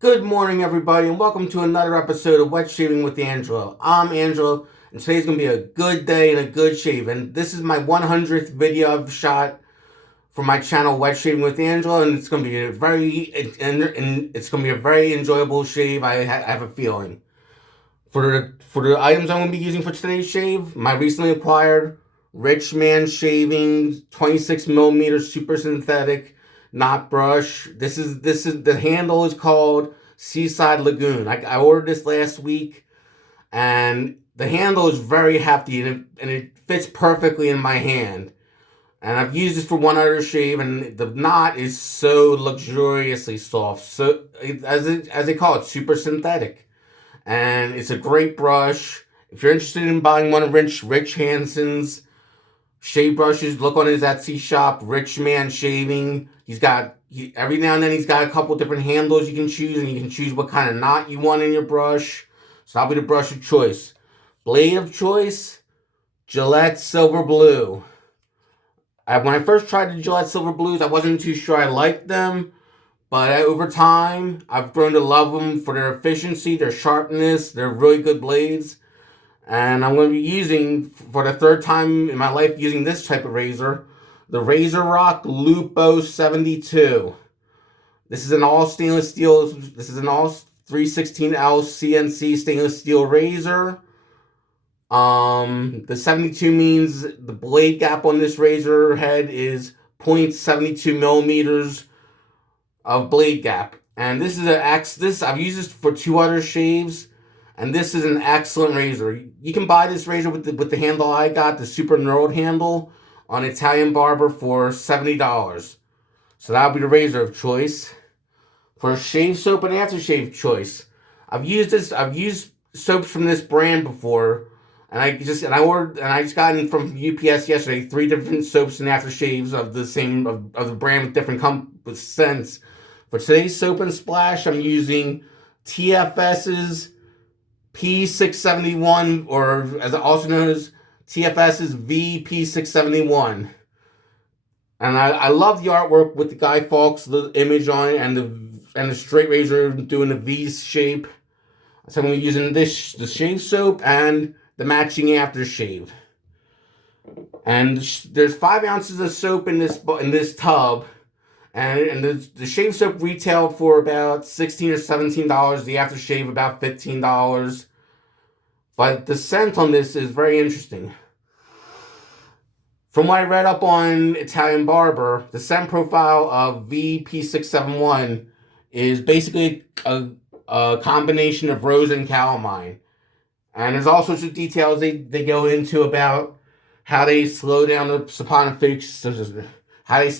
Good morning, everybody, and welcome to another episode of Wet Shaving with Angelo. I'm Angelo, and today's going to be a good day and a good shave. And this is my 100th video I've shot for my channel, Wet Shaving with Angelo, and it's going to be it's going to be a very enjoyable shave. I have a feeling. For the items I'm going to be using for today's shave, my recently acquired Rich Man Shaving 26 millimeter super synthetic knot brush. This is the handle is called Seaside Lagoon. I ordered this last week, and the handle is very hefty, and it fits perfectly in my hand. And I've used this for one other shave, and the knot is so luxuriously soft. So as they call it, super synthetic, and it's a great brush. If you're interested in buying one of Rich Hansen's shave brushes, look on his Etsy shop, Rich Man Shaving. Every now and then he's got a couple different handles you can choose, and you can choose what kind of knot you want in your brush. So that'll be the brush of choice. Blade of choice, Gillette Silver Blue. When I first tried the Gillette Silver Blues, I wasn't too sure I liked them, but over time, I've grown to love them for their efficiency, their sharpness. They're really good blades. And I'm going to be using, for the third time in my life, using this type of razor, the Razorock Lupo 72. This is an all stainless steel, this is an all 316L CNC stainless steel razor. The 72 means the blade gap on this razor head is 0.72 millimeters of blade gap. And this is I've used this for two other shaves, and this is an excellent razor. You can buy this razor with the handle I got, the super knurled handle, on Italian Barber for $70. So that'll be the razor of choice. For shave soap and aftershave choice, I've used soaps from this brand before, and I just got in from UPS yesterday 3 different soaps and aftershaves of the brand with different scents. For today's soap and splash, I'm using TFS's P-671, or as also known as TFS's V P-671. And I love the artwork with the Guy Fawkes, the image on it, and the straight razor doing the V shape. So I'm going to be using the shave soap and the matching aftershave. And there's 5 ounces of soap in this tub. And the shave soap retailed for about $16 or $17. The aftershave about $15. But the scent on this is very interesting. From what I read up on Italian Barber, the scent profile of V P-671 is basically a combination of rose and calamine. And there's all sorts of details they go into about how they slow down the saponification, or how they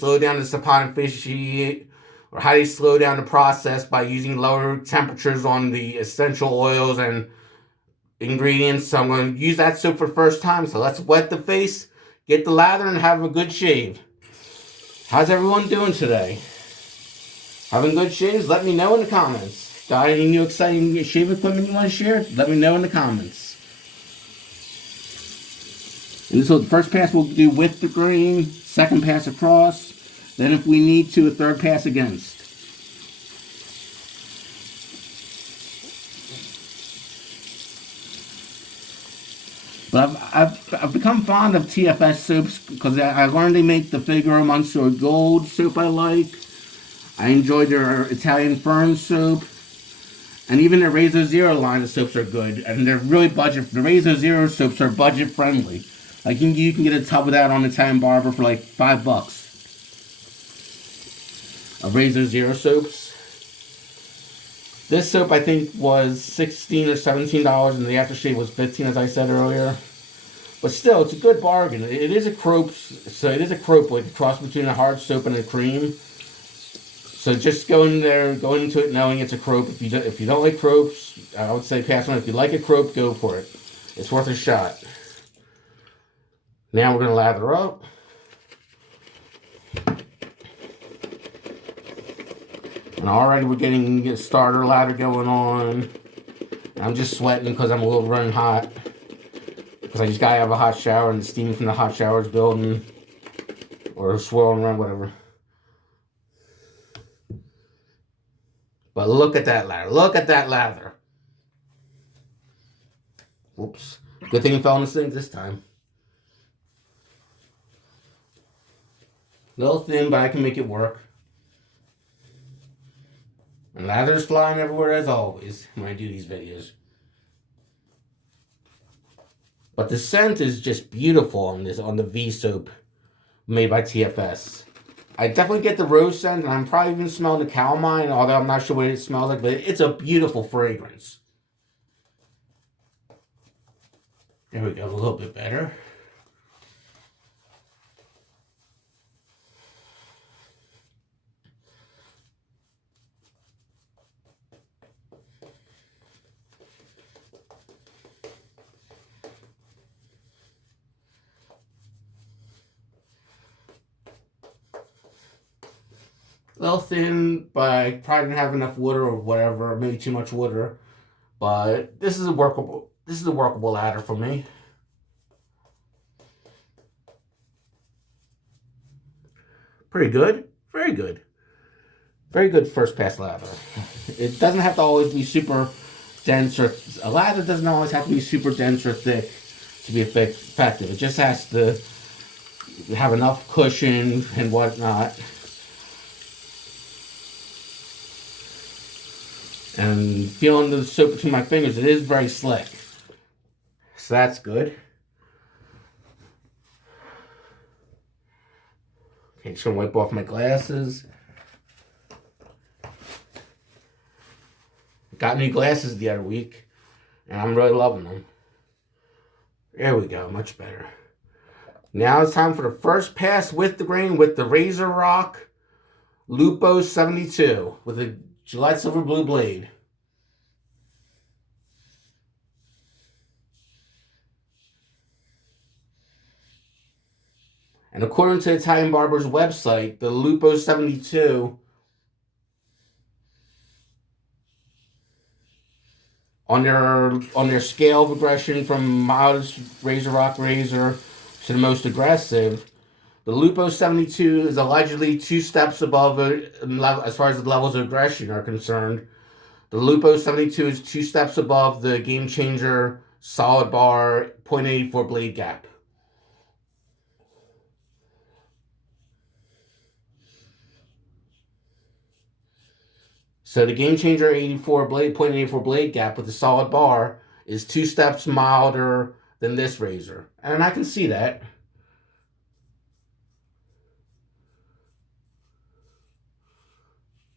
slow down the process by using lower temperatures on the essential oils and ingredients. So I'm going to use that soap for the first time. So let's wet the face, get the lather, and have a good shave. How's everyone doing today? Having good shaves? Let me know in the comments. Got any new exciting shave equipment you want to share? Let me know in the comments. And so the first pass we'll do with the grain, second pass across, then if we need to, a third pass against. But I've become fond of TFS soaps because I learned they make the Figaro Monsoor Gold soap I like. I enjoy their Italian Fern soap. And even their Razor Zero line of soaps are good. And they're really the Razor Zero soaps are budget friendly. Like you can get a tub of that on Italian Barber for like $5. Of Razor Zero soaps. This soap I think was $16 or $17, and the aftershave was $15, as I said earlier. But still, it's a good bargain. It is a crope, like a cross between a hard soap and a cream. So just go into it knowing it's a crope. If you don't like cropes, I would say pass on. If you like a crope, go for it. It's worth a shot. Now we're going to lather up. And already we're getting a starter lather going on. And I'm just sweating because I'm a little running hot. Because I just got to have a hot shower, and the steam from the hot shower is building. Or swirling around, whatever. But look at that lather. Look at that lather. Whoops. Good thing it fell in the sink this time. Little thin, but I can make it work. And lather's flying everywhere as always when I do these videos. But the scent is just beautiful on the V soap made by TFS. I definitely get the rose scent, and I'm probably even smelling the calamine, although I'm not sure what it smells like, but it's a beautiful fragrance. There we go, a little bit better. A little thin, but I probably didn't have enough water or whatever, maybe too much water. But this is a workable ladder for me. Pretty good. Very good. Very good first pass lather. It doesn't have to always be super dense or a lather doesn't always have to be super dense or thick to be effective. It just has to have enough cushion and whatnot. And feeling the soap between my fingers, it is very slick. So that's good. Okay, just gonna wipe off my glasses. Got new glasses the other week, and I'm really loving them. There we go, much better. Now it's time for the first pass with the grain with the Razorock Lupo 72 with a Gillette Silver Blue blade. And according to Italian Barber's website, the Lupo 72 on their scale of aggression from mildest Razorock razor to the most aggressive, the Lupo 72 is allegedly 2 steps above it as far as the levels of aggression are concerned. The Lupo 72 is 2 steps above the Game Changer solid bar 0.84 blade gap. So the Game Changer 0.84 blade gap with the solid bar is 2 steps milder than this razor. And I can see that.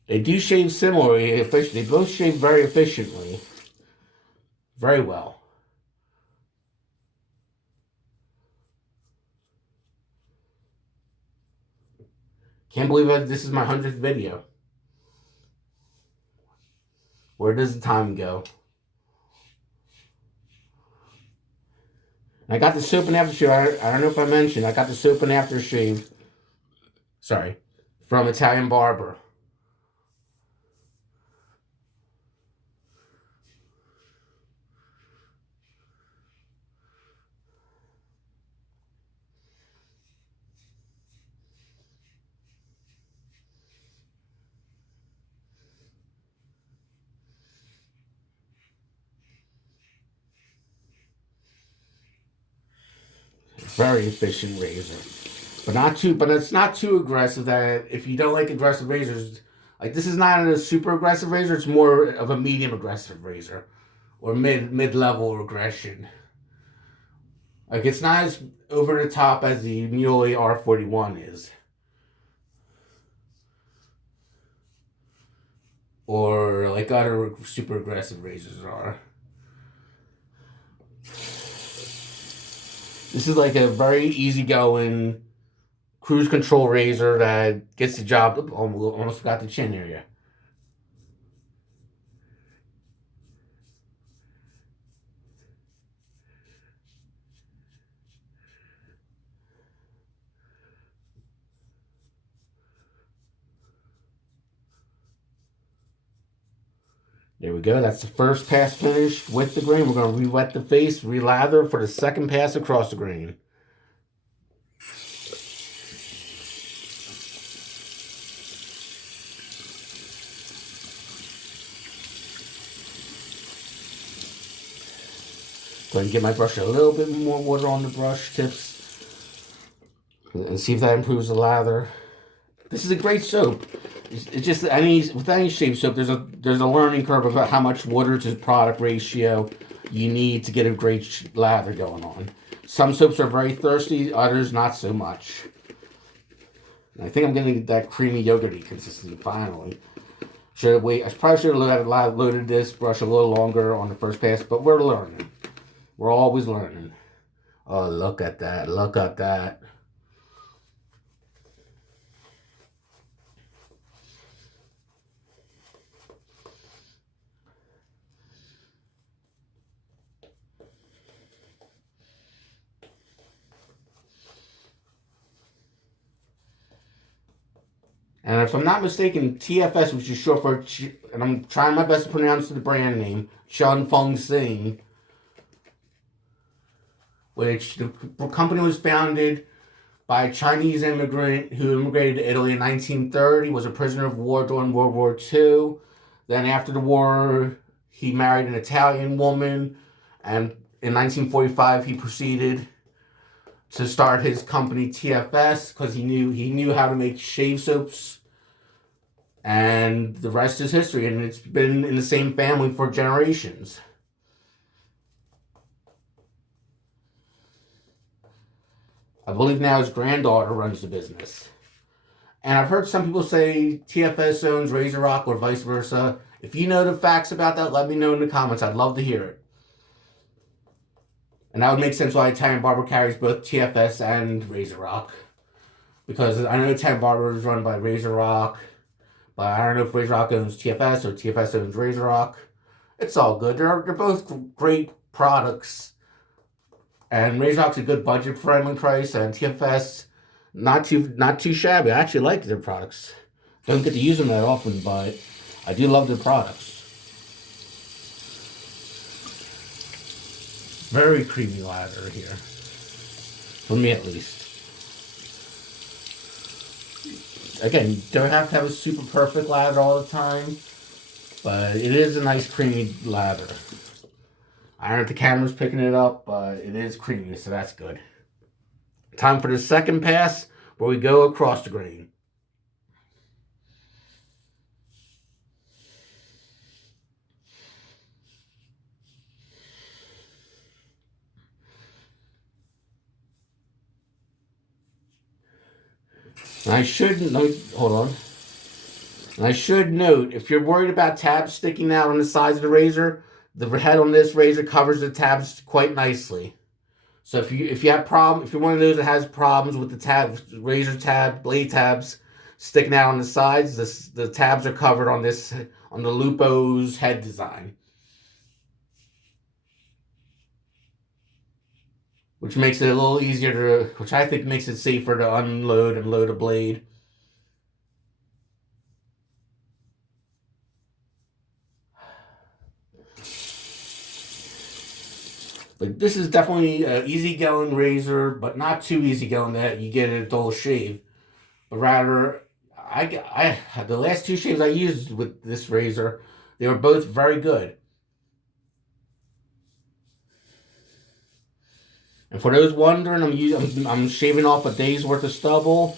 They do shave similarly, efficiently. They both shave very efficiently. Very well. Can't believe this is my 100th video. Where does the time go? I got the soap and aftershave. I don't know if I mentioned. I got the soap and aftershave. Sorry. From Italian Barber. Very efficient razor. But it's not too aggressive that if you don't like aggressive razors, like this is not a super aggressive razor, it's more of a medium aggressive razor. Or mid-level aggression. Like it's not as over the top as the Muley R41 is. Or like other super aggressive razors are. This is like a very easygoing cruise control razor that gets the job. Almost forgot the chin area. There we go. That's the first pass finished with the grain. We're going to re-wet the face, re-lather for the second pass across the grain. Go ahead and give my brush a little bit more water on the brush tips and see if that improves the lather. This is a great soap. It's just with any shave soap, there's a learning curve about how much water to product ratio you need to get a great lather going on. Some soaps are very thirsty, others not so much. And I think I'm getting that creamy yogurty consistency finally. I probably should have loaded this brush a little longer on the first pass, but we're learning. We're always learning. Oh, look at that. Look at that. And if I'm not mistaken, TFS, which is short for, and I'm trying my best to pronounce the brand name, Chun Fung Sing, which the company was founded by a Chinese immigrant who immigrated to Italy in 1930, was a prisoner of war during World War II. Then after the war, he married an Italian woman, and in 1945 he proceeded to start his company TFS because he knew how to make shave soaps, and the rest is history. And it's been in the same family for generations. I believe now his granddaughter runs the business. And I've heard some people say TFS owns Razorock or vice versa. If you know the facts about that, let me know in the comments. I'd love to hear it. And that would make sense why Italian Barber carries both TFS and Razorock. Because I know Italian Barber is run by Razorock, but I don't know if Razorock owns TFS or TFS owns Razorock. It's all good. They're both great products. And Razorock's a good budget-friendly price, and TFS not too shabby. I actually like their products. Don't get to use them that often, but I do love their products. Very creamy lather here, for me at least. Again, you don't have to have a super perfect lather all the time, but it is a nice creamy lather. I don't know if the camera's picking it up, but it is creamy, so that's good. Time for the second pass, where we go across the grain. And I should note, if you're worried about tabs sticking out on the sides of the razor, the head on this razor covers the tabs quite nicely. So if you have if you're one of those that has problems with the blade tabs sticking out on the sides, the tabs are covered on the Lupo's head design, which makes it a little easier which I think makes it safer to unload and load a blade. But this is definitely an easygoing razor, but not too easygoing that you get a dull shave. But rather, the last two shaves I used with this razor, they were both very good. And for those wondering, I'm shaving off a day's worth of stubble.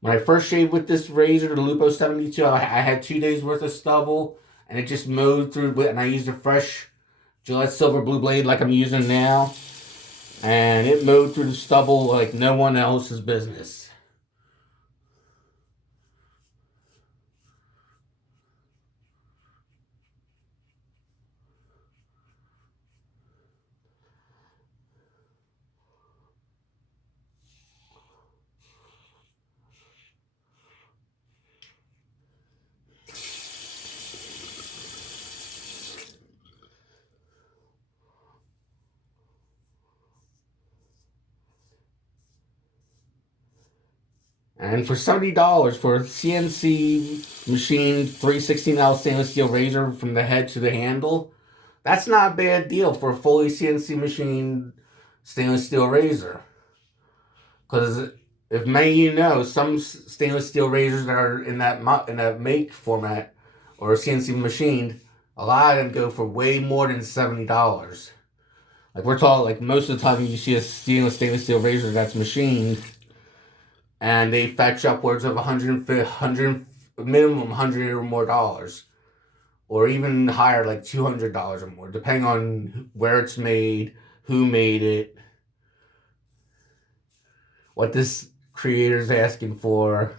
When I first shaved with this razor, the Lupo 72, I had 2 days worth of stubble, and it just mowed through, and I used a fresh Gillette Silver Blue blade like I'm using now, and it mowed through the stubble like no one else's business. And for $70 for a CNC machine 316L stainless steel razor from the head to the handle, that's not a bad deal for a fully CNC machine stainless steel razor. Because if many of you know, some stainless steel razors that are in that make format or CNC machined, a lot of them go for way more than $70. Like we're talking, like most of the time you see a stainless steel razor that's machined, and they fetch upwards of 100 minimum 100 or more dollars, or even higher, like $200 or more, depending on where it's made, who made it, what this creator's asking for.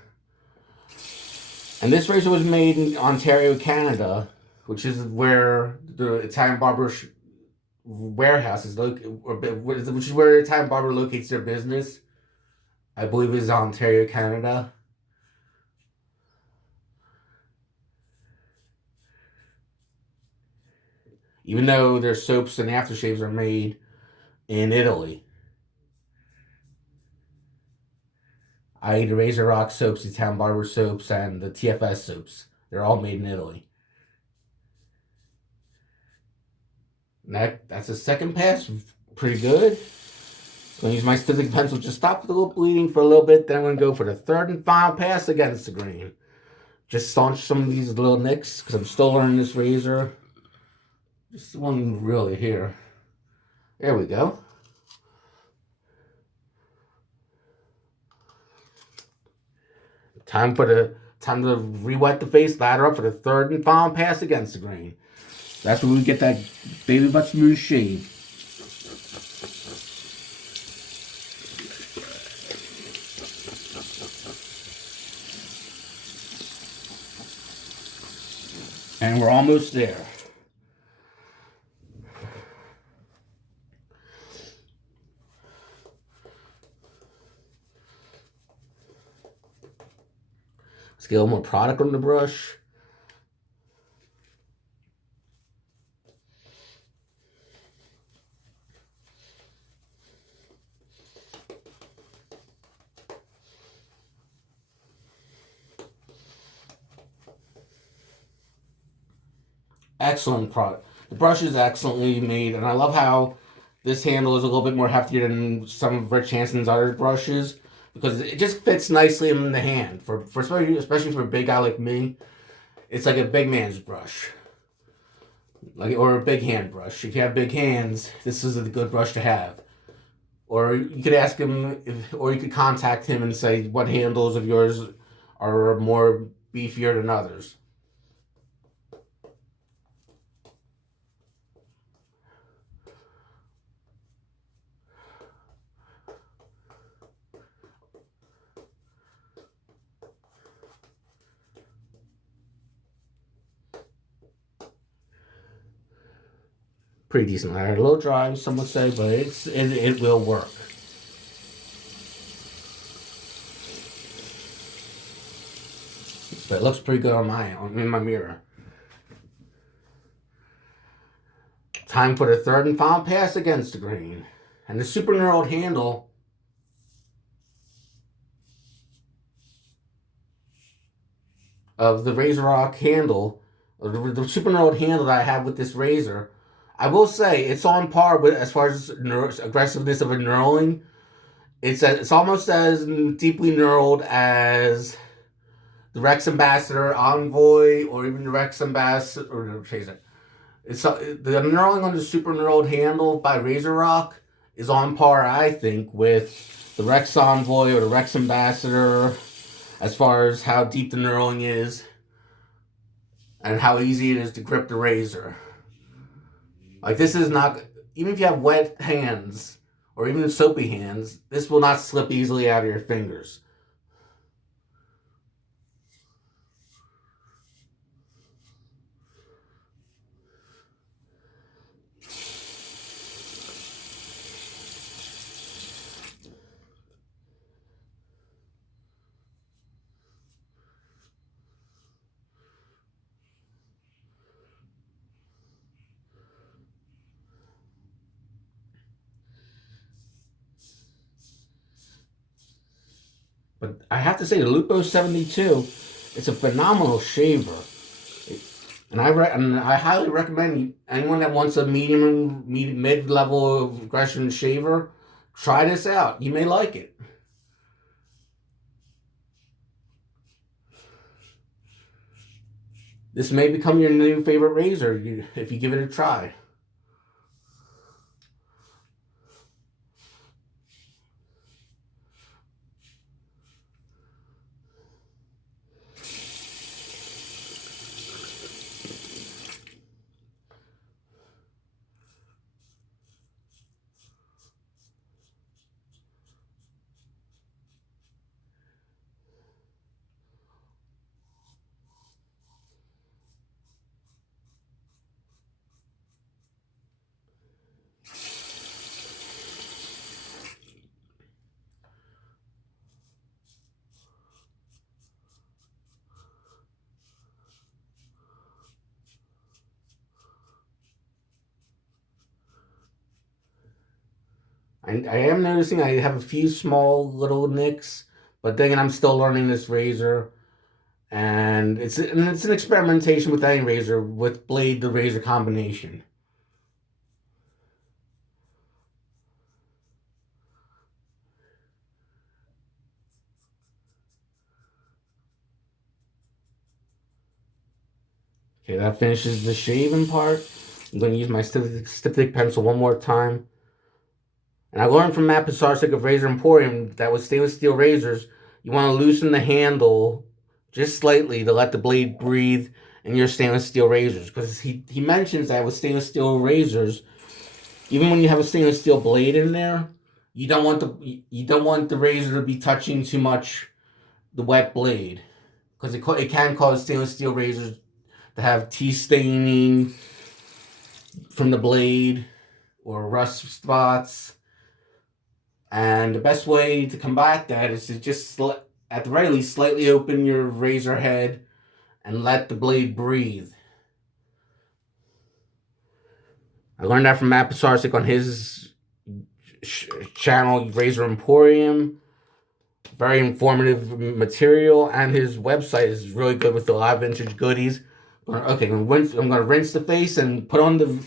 And this razor was made in Ontario, Canada, which is where the Italian barber warehouse is located, which is where Italian barber locates their business. I believe is Ontario, Canada. Even though their soaps and aftershaves are made in Italy. I.e. the Razorock soaps, the Italian barber soaps, and the TFS soaps. They're all made in Italy. That's a second pass. Pretty good. I'm going to use my stick pencil to stop the little bleeding for a little bit. Then I'm going to go for the third and final pass against the grain. Just staunch some of these little nicks because I'm still learning this razor. Just one really here. There we go. Time to re-wet the face, ladder up for the third and final pass against the grain. That's where we get that baby butt smooth shave. And we're almost there. Let's get a little more product on the brush. Excellent product. The brush is excellently made, and I love how this handle is a little bit more heftier than some of Rich Hanson's other brushes because it just fits nicely in the hand. For especially for a big guy like me, it's like a big man's brush, or a big hand brush. If you have big hands, this is a good brush to have. Or you could ask him, or you could contact him and say what handles of yours are more beefier than others. Pretty decent. A little dry, some would say, but it will work. But it looks pretty good in my mirror. Time for the third and final pass against the grain. And the super knurled handle of the Razorock handle, or the super knurled handle that I have with this razor, I will say it's on par with, as far as aggressiveness of a knurling. It's almost as deeply knurled as the Rex Ambassador Envoy, or even the Rex Ambassador, or it's the knurling on the super knurled handle by Razorock is on par, I think, with the Rex Envoy or the Rex Ambassador, as far as how deep the knurling is and how easy it is to grip the razor. Like, this is not, even if you have wet hands or even soapy hands, this will not slip easily out of your fingers. But I have to say, the Lupo 72, it's a phenomenal shaver. And I highly recommend anyone that wants a mid-level of aggression shaver, try this out. You may like it. This may become your new favorite razor if you give it a try. I am noticing I have a few small little nicks, but then again, I'm still learning this razor, and it's an experimentation with any razor with blade to razor combination. Okay, that finishes the shaving part. I'm going to use my styptic pencil one more time. And I learned from Matt Pisarcik of Razor Emporium that with stainless steel razors, you want to loosen the handle just slightly to let the blade breathe in your stainless steel razors. Because he mentions that with stainless steel razors, even when you have a stainless steel blade in there, you don't want the razor to be touching too much the wet blade, because it can cause stainless steel razors to have tea staining from the blade or rust spots. And the best way to combat that is to just, at the very least, slightly open your razor head and let the blade breathe. I learned that from Matt Pisarcik on his channel, Razor Emporium. Very informative material, and his website is really good with a lot of vintage goodies. Okay, I'm going to rinse the face and put on the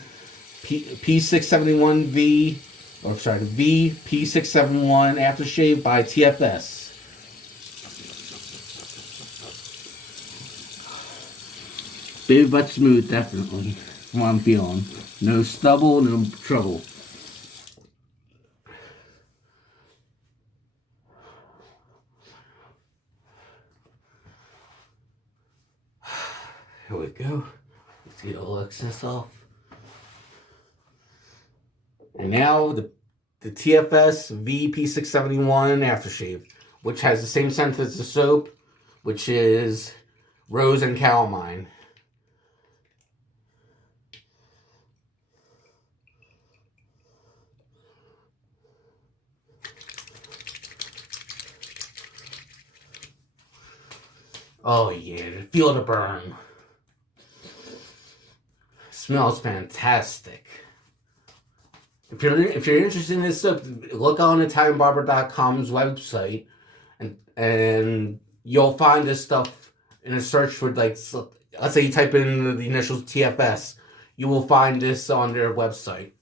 P671 V, or sorry, the VP-671 aftershave by TFS. Big but smooth, definitely. From what I'm feeling. No stubble, no trouble. Here we go. Let's get all excess off. And now the TFS V P-671 aftershave, which has the same scent as the soap, which is rose and calamine. Oh yeah, feel the burn. Smells fantastic. If you're interested in this soap, look on ItalianBarber.com's website, and you'll find this stuff in a search for, like, let's say you type in the initials TFS, you will find this on their website,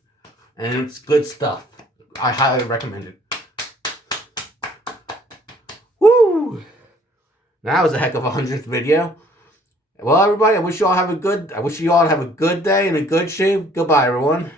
and it's good stuff. I highly recommend it. Woo! That was a heck of a 100th video. Well, everybody, I wish you all have a good day and a good shave. Goodbye, everyone.